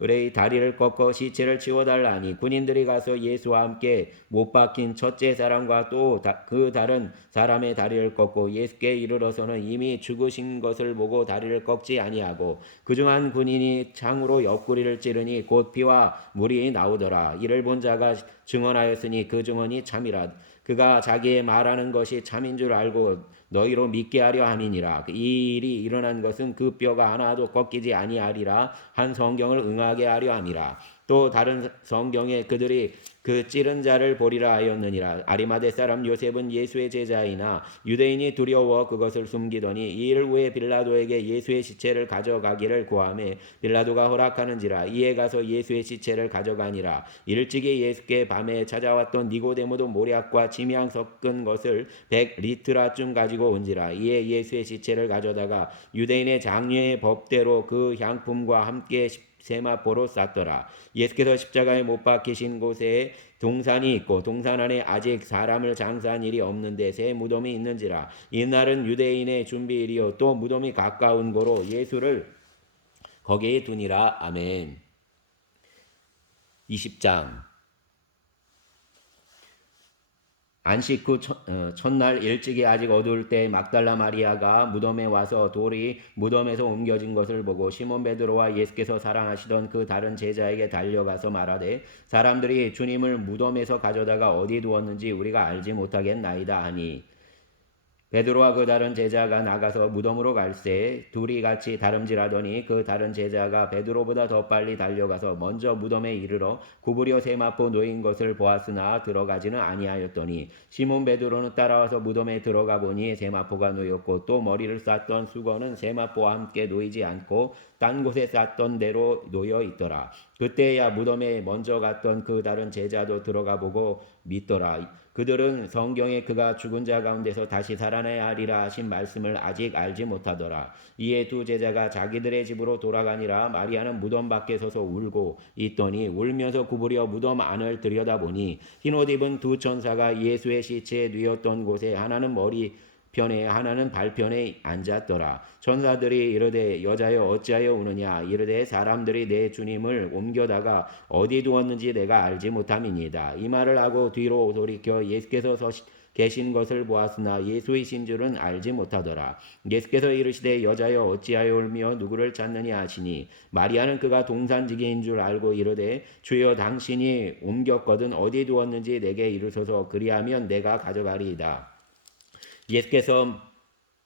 의뢰의 다리를 꺾어 시체를 치워달라니 군인들이 가서 예수와 함께 못 박힌 첫째 사람과 또 그 다른 사람의 다리를 꺾고 예수께 이르러서는 이미 죽으신 것을 보고 다리를 꺾지 아니하고 그중 한 군인이 창으로 옆구리를 찌르니 곧 피와 물이 나오더라. 이를 본 자가 증언하였으니 그 증언이 참이라. 그가 자기의 말하는 것이 참인 줄 알고 너희로 믿게 하려 함이니라. 이 일이 일어난 것은 그 뼈가 하나도 꺾이지 아니하리라 한 성경을 응하게 하려 함이라. 또 다른 성경에 그들이 그 찌른 자를 보리라 하였느니라. 아리마대 사람 요셉은 예수의 제자이나 유대인이 두려워 그것을 숨기더니 이 일 후에 빌라도에게 예수의 시체를 가져가기를 구하매 빌라도가 허락하는지라. 이에 가서 예수의 시체를 가져가니라. 일찍이 예수께 밤에 찾아왔던 니고데모도 모략과 침향 섞은 것을 100리트라쯤 가지고 온지라. 이에 예수의 시체를 가져다가 유대인의 장례의 법대로 그 향품과 함께 세마포로 쌌더라. 예수께서 십자가에 못 박히신 곳에 동산이 있고 동산 안에 아직 사람을 장사한 일이 없는데 새 무덤이 있는지라. 이날은 유대인의 준비일이요 또 무덤이 가까운 고로 예수를 거기에 두니라. 아멘. 20장 안식 후 첫날 일찍이 아직 어두울 때 막달라 마리아가 무덤에 와서 돌이 무덤에서 옮겨진 것을 보고 시몬 베드로와 예수께서 사랑하시던 그 다른 제자에게 달려가서 말하되 사람들이 주님을 무덤에서 가져다가 어디 두었는지 우리가 알지 못하겠나이다 하니 베드로와 그 다른 제자가 나가서 무덤으로 갈새 둘이 같이 다름질하더니 그 다른 제자가 베드로보다 더 빨리 달려가서 먼저 무덤에 이르러 구부려 세마포 놓인 것을 보았으나 들어가지는 아니하였더니 시몬 베드로는 따라와서 무덤에 들어가 보니 세마포가 놓였고 또 머리를 쌌던 수건은 세마포와 함께 놓이지 않고 딴 곳에 쌌던 대로 놓여 있더라. 그때야 무덤에 먼저 갔던 그 다른 제자도 들어가 보고 믿더라. 그들은 성경에 그가 죽은 자 가운데서 다시 살아나야 하리라 하신 말씀을 아직 알지 못하더라. 이에 두 제자가 자기들의 집으로 돌아가니라. 마리아는 무덤 밖에 서서 울고 있더니 울면서 구부려 무덤 안을 들여다보니 흰옷 입은 두 천사가 예수의 시체에 뉘었던 곳에 하나는 머리 편에 하나는 발편에 앉았더라. 천사들이 이르되 여자여 어찌하여 우느냐. 이르되 사람들이 내 주님을 옮겨다가 어디 두었는지 내가 알지 못함이니이다. 이 말을 하고 뒤로 돌이켜 예수께서 계신 것을 보았으나 예수이신 줄은 알지 못하더라. 예수께서 이르시되 여자여 어찌하여 울며 누구를 찾느냐 하시니 마리아는 그가 동산지기인 줄 알고 이르되 주여 당신이 옮겼거든 어디 두었는지 내게 이르소서 그리하면 내가 가져가리이다. 예수께서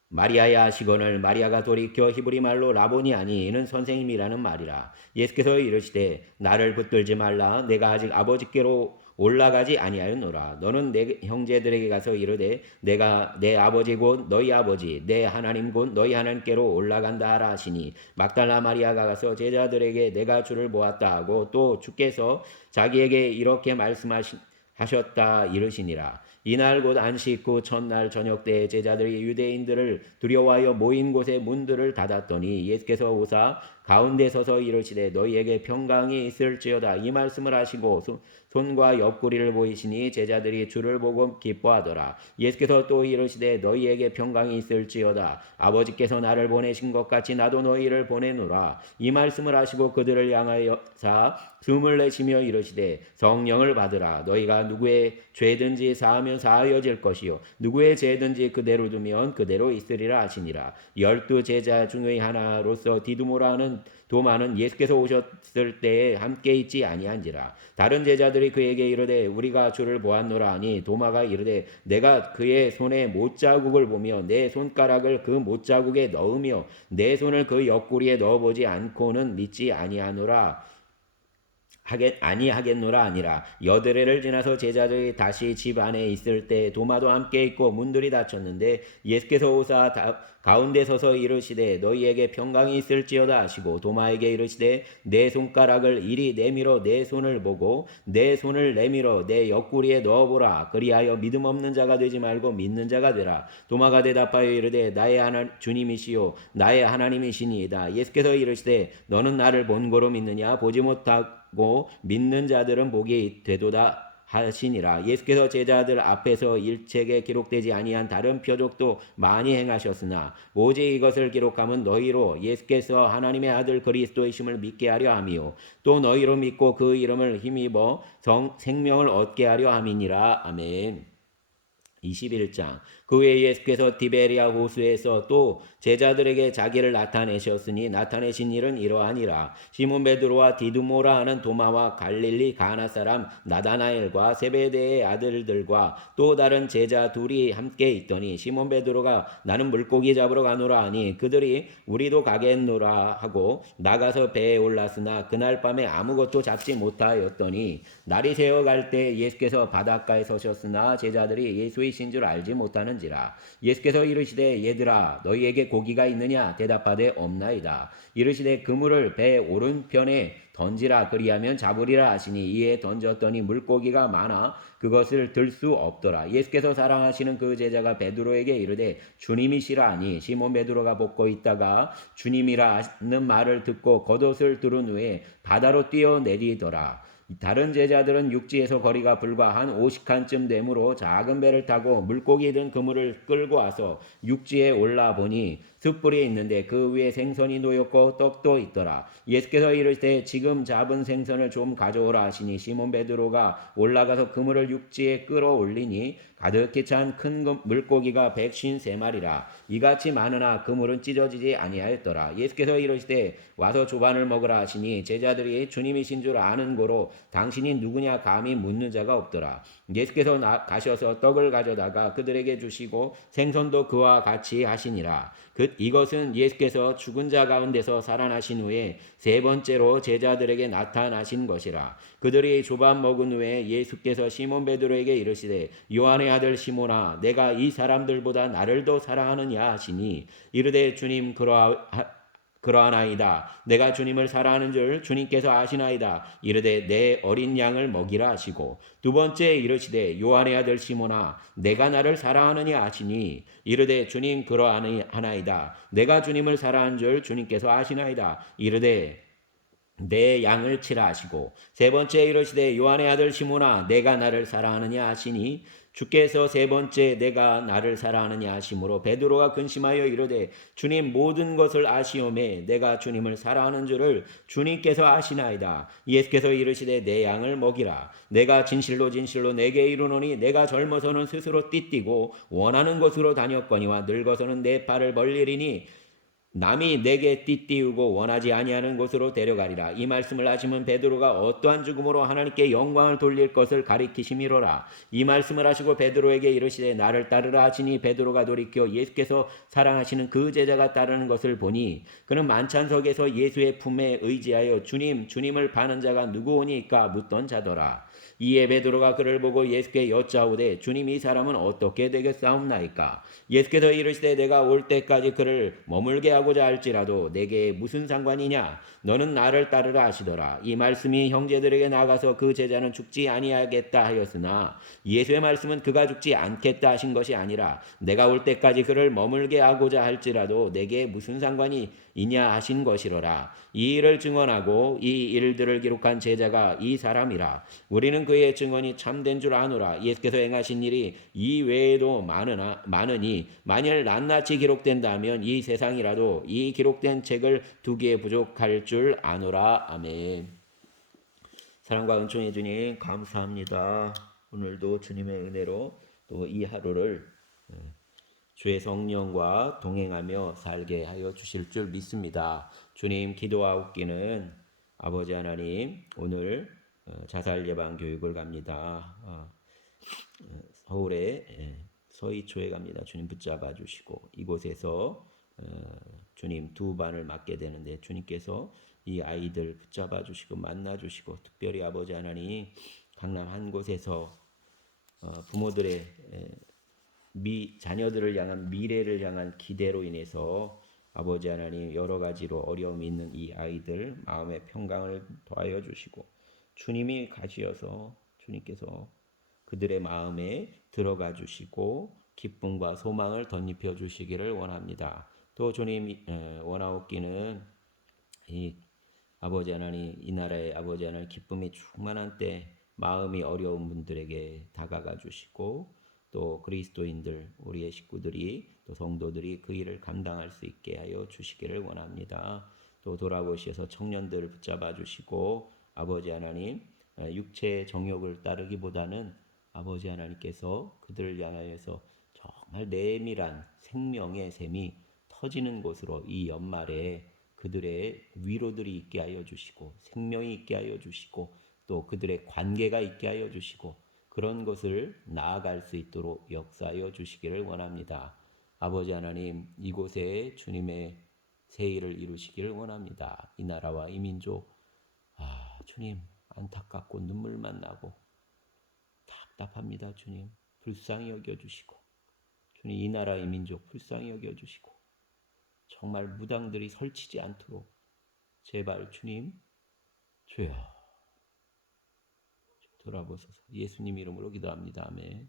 마리아야 하시거늘 마리아가 돌이켜 히브리 말로 라보니 아니 이는 선생님이라는 말이라. 예수께서 이르시되 나를 붙들지 말라. 내가 아직 아버지께로 올라가지 아니하였노라. 너는 내 형제들에게 가서 이르되 내가 내 아버지 곧 너희 아버지 내 하나님 곧 너희 하나님께로 올라간다 하라 하시니 막달라 마리아가 가서 제자들에게 내가 주를 보았다 하고 또 주께서 자기에게 이렇게 말씀하셨다 이르시니라. 이날 곧 안식 후 첫날 저녁 때 제자들이 유대인들을 두려워하여 모인 곳에 문들을 닫았더니 예수께서 오사 가운데 서서 이르시되 너희에게 평강이 있을지어다. 이 말씀을 하시고 손과 옆구리를 보이시니 제자들이 주를 보고 기뻐하더라. 예수께서 또 이르시되 너희에게 평강이 있을지어다. 아버지께서 나를 보내신 것 같이 나도 너희를 보내노라. 이 말씀을 하시고 그들을 향하여사 숨을 내쉬며 이르시되 성령을 받으라. 너희가 누구의 죄든지 사하면 사하여질 것이요 누구의 죄든지 그대로 두면 그대로 있으리라 하시니라. 12 제자 중의 하나로서 디두모라는 도마는 예수께서 오셨을 때에 함께 있지 아니한지라. 다른 제자들이 그에게 이르되 우리가 주를 보았노라 하니 도마가 이르되 내가 그의 손에 못자국을 보며 내 손가락을 그 못자국에 넣으며 내 손을 그 옆구리에 넣어보지 않고는 믿지 아니하노라. 아니하겠노라 아니라. 여드레를 지나서 제자들이 다시 집 안에 있을 때 도마도 함께 있고 문들이 닫혔는데 예수께서 오사 가운데 서서 이르시되 너희에게 평강이 있을지어다 하시고 도마에게 이르시되 내 손가락을 이리 내밀어 내 손을 보고 내 손을 내밀어 내 옆구리에 넣어보라. 그리하여 믿음 없는 자가 되지 말고 믿는 자가 되라. 도마가 대답하여 이르되 나의 주님이시요 나의 하나님이시니이다. 예수께서 이르시되 너는 나를 본고로 믿느냐. 보지 못하고 믿는 자들은 복이 되도다 하시니라. 예수께서 제자들 앞에서 일책에 기록되지 아니한 다른 표적도 많이 행하셨으나 오직 이것을 기록함은 너희로 예수께서 하나님의 아들 그리스도이심을 믿게 하려 함이요 또 너희로 믿고 그 이름을 힘입어 생명을 얻게 하려 함이니라. 아멘. 21장. 그 후에 예수께서 디베리아 호수에서 또 제자들에게 자기를 나타내셨으니 나타내신 일은 이러하니라. 시몬 베드로와 디두모라 하는 도마와 갈릴리 가나 사람 나다나엘과 세베대의 아들들과 또 다른 제자 둘이 함께 있더니 시몬 베드로가 나는 물고기 잡으러 가노라 하니 그들이 우리도 가겠노라 하고 나가서 배에 올랐으나 그날 밤에 아무것도 잡지 못하였더니 날이 새어갈 때 예수께서 바닷가에 서셨으나 제자들이 예수이신 줄 알지 못하는지라. 예수께서 이르시되 얘들아 너희에게 고기가 있느냐 대답하되 없나이다. 이르시되 그물을 배 오른편에 던지라 그리하면 잡으리라 하시니 이에 던졌더니 물고기가 많아 그것을 들 수 없더라. 예수께서 사랑하시는 그 제자가 베드로에게 이르되 주님이시라 하니 시몬 베드로가 벗고 있다가 주님이라 하는 말을 듣고 겉옷을 두른 후에 바다로 뛰어내리더라. 다른 제자들은 육지에서 거리가 불과 한 50칸쯤 되므로 작은 배를 타고 물고기 든 그물을 끌고 와서 육지에 올라보니 숯불이 있는데 그 위에 생선이 놓였고 떡도 있더라. 예수께서 이르시되 지금 잡은 생선을 좀 가져오라 하시니 시몬 베드로가 올라가서 그물을 육지에 끌어올리니 가득히 찬 큰 물고기가 153마리라. 이같이 많으나 그물은 찢어지지 아니하였더라. 예수께서 이르시되 와서 조반을 먹으라 하시니 제자들이 주님이신 줄 아는 고로 당신이 누구냐 감히 묻는 자가 없더라. 예수께서 가셔서 떡을 가져다가 그들에게 주시고 생선도 그와 같이 하시니라. 이것은 예수께서 죽은 자 가운데서 살아나신 후에 세 번째로 제자들에게 나타나신 것이라. 그들이 조반 먹은 후에 예수께서 시몬 베드로에게 이르시되 요한의 아들 시몬아 내가 이 사람들보다 나를 더 사랑하느냐 하시니 이르되 주님 그러하나이다. 내가 주님을 사랑하는 줄 주님께서 아시나이다. 이르되 내 어린 양을 먹이라 하시고 두 번째 이르시되 요한의 아들 시몬아 내가 나를 사랑하느냐 하시니 이르되 주님 그러하나이다. 내가 주님을 사랑하는 줄 주님께서 아시나이다. 이르되 내 양을 치라 하시고 세 번째 이르시되 요한의 아들 시몬아 내가 나를 사랑하느냐 하시니 주께서 세 번째 내가 나를 사랑하느냐 하심으로 베드로가 근심하여 이르되 주님 모든 것을 아시오매 내가 주님을 사랑하는 줄을 주님께서 아시나이다. 예수께서 이르시되 내 양을 먹이라. 내가 진실로 진실로 내게 이르노니 내가 젊어서는 스스로 띠띠고 원하는 곳으로 다녔거니와 늙어서는 내 팔을 벌리리니 남이 내게 띠띠우고 원하지 아니하는 곳으로 데려가리라. 이 말씀을 하시면 베드로가 어떠한 죽음으로 하나님께 영광을 돌릴 것을 가리키심이로라. 이 말씀을 하시고 베드로에게 이르시되 나를 따르라 하시니 베드로가 돌이켜 예수께서 사랑하시는 그 제자가 따르는 것을 보니 그는 만찬석에서 예수의 품에 의지하여 주님을 파는 자가 누구오니까 묻던 자더라. 이에 베드로가 그를 보고 예수께 여짜오되 주님 이 사람은 어떻게 되겠사옵나이까. 예수께서 이르시되 내가 올 때까지 그를 머물게 하고자 할지라도 내게 무슨 상관이냐. 너는 나를 따르라 하시더라. 이 말씀이 형제들에게 나가서 그 제자는 죽지 아니하겠다 하였으나 예수의 말씀은 그가 죽지 않겠다 하신 것이 아니라 내가 올 때까지 그를 머물게 하고자 할지라도 내게 무슨 상관이 이냐 하신 것이로라. 이 일을 증언하고 이 일들을 기록한 제자가 이 사람이라. 우리는 그의 증언이 참된 줄 아노라. 예수께서 행하신 일이 이 외에도 많으니 만일 낱낱이 기록된다면 이 세상이라도 이 기록된 책을 두기에 부족할 줄 아노라. 아멘. 사랑과 은총의 주님 감사합니다. 오늘도 주님의 은혜로 또 이 하루를 주의 성령과 동행하며 살게 하여 주실 줄 믿습니다. 주님 기도하옵기는 아버지 하나님 오늘 자살 예방 교육을 갑니다. 서울에 서희초에 갑니다. 주님 붙잡아 주시고 이곳에서 주님 두 반을 맡게 되는데 주님께서 이 아이들 붙잡아 주시고 만나 주시고 특별히 아버지 하나님 강남 한 곳에서 부모들의 자녀들을 향한 미래를 향한 기대로 인해서 아버지 하나님 여러 가지로 어려움이 있는 이 아이들 마음의 평강을 더하여 주시고 주님이 가시어서 주님께서 그들의 마음에 들어가 주시고 기쁨과 소망을 덧입혀 주시기를 원합니다. 또 주님 원하옵기는 이 아버지 하나님 이 나라의 아버지 하나님 기쁨이 충만한 때 마음이 어려운 분들에게 다가가 주시고 또 그리스도인들 우리의 식구들이 또 성도들이 그 일을 감당할 수 있게 하여 주시기를 원합니다. 또 돌아보셔서 청년들을 붙잡아 주시고 아버지 하나님 육체의 정욕을 따르기보다는 아버지 하나님께서 그들을 향하여서 정말 내밀한 생명의 샘이 터지는 곳으로 이 연말에 그들의 위로들이 있게 하여 주시고 생명이 있게 하여 주시고 또 그들의 관계가 있게 하여 주시고 그런 것을 나아갈 수 있도록 역사하여 주시기를 원합니다. 아버지 하나님 이곳에 주님의 새 일을 이루시기를 원합니다. 이 나라와 이 민족 주님 안타깝고 눈물만 나고 답답합니다. 주님 불쌍히 여겨주시고 주님 이 나라 이 민족 불쌍히 여겨주시고 정말 무당들이 설치지 않도록 제발 주님 주여 돌아보소서. 예수님 이름으로 기도합니다. 아멘.